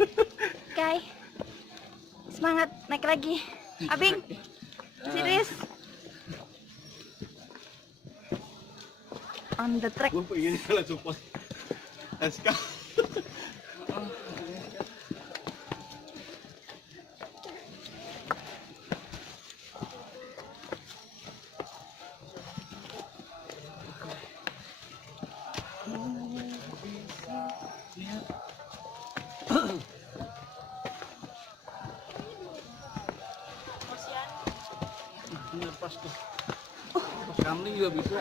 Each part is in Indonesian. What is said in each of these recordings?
Oke, semangat naik lagi. Abing, serius. On the track. Gue pengen langsung post SK. Pas tuh. Pas kambing juga bisa.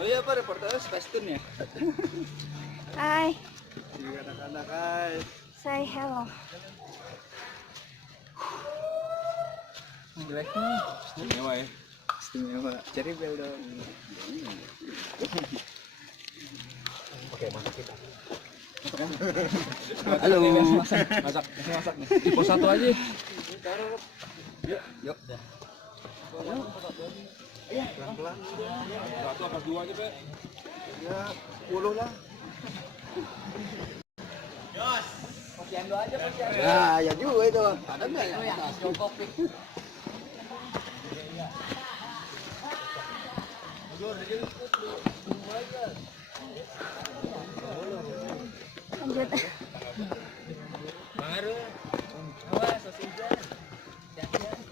Oh iya Pak, reporternya Space Tune ya? Hai, Anak-anak hai. say hello. Jeleknya istimewa ya? Istimewa, cari bel dong. Oke, masak kita. Halo. Masak nih. Di pos 1 aja. Yuk. Iya, pelan-pelan. 1 apa 2 aja, Pak? Ya, 10 lah. Yos. Posyandu aja, posyandu. Nah, ya juga itu. Ada enggak ya? Kopi. Lanjut. Baru. Awas, hujan.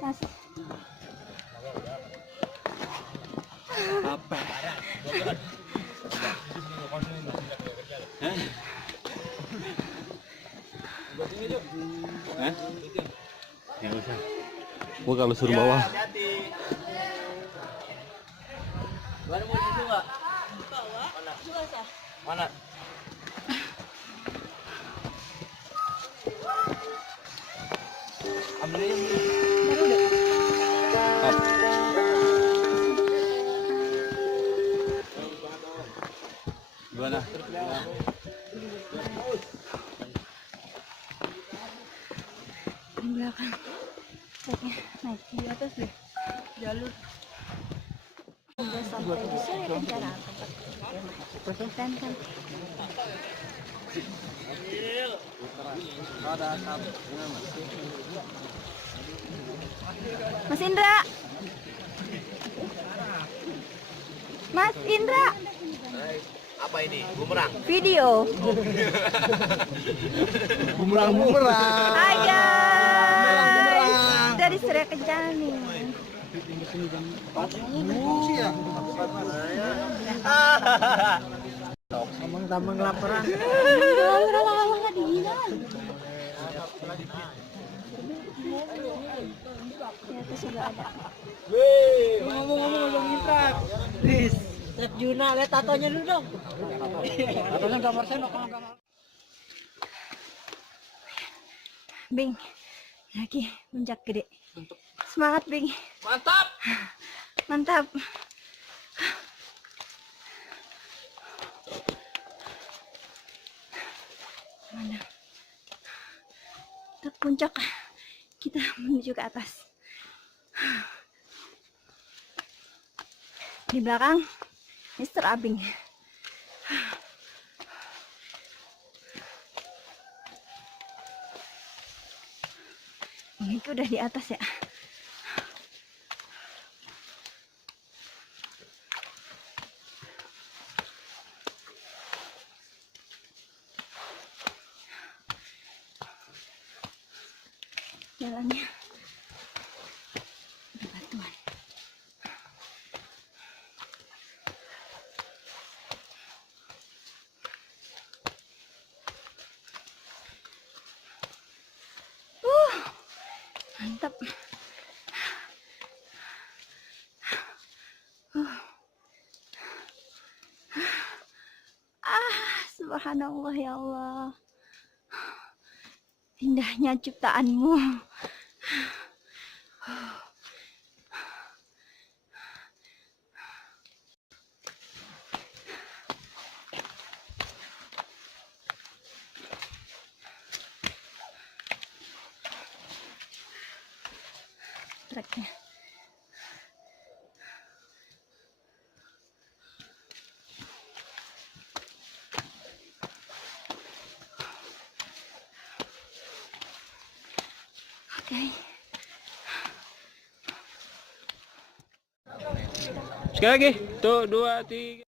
Mas. Apa? Hah? Ya usah. Gua kalau suruh bawa. Baru mau susu nggak? Mana? Mana? Ambil aja. Gimana? Di belakang. Treknya naik di atas deh. Jalur. Udah sampai di Surya Kencana tempat dan kan. Mas Indra. Mas Indra. Apa ini? Bumerang. Video. Bumerang. Hai guys. Dari Surya Kencana nih. Tambang laparan. Lama-lama nggak dihilang. Di atas juga ada. Ngomong-ngomong ngintrak. Chef Juna, lihat tatonya dulu dong. Tatonya gambar saya gambar. Bing, lagi puncak gede. Semangat Bing. Mantap. Mantap. Mana? Ke puncak. Kita menuju ke atas. Di belakang Mr. Abing. Ini udah di atas ya. Jalannya bebatuan. Mantap. Subhanallah ya Allah. Indahnya ciptaanmu. Treknya. Oke. Sekali lagi. Tuh, 2, 3.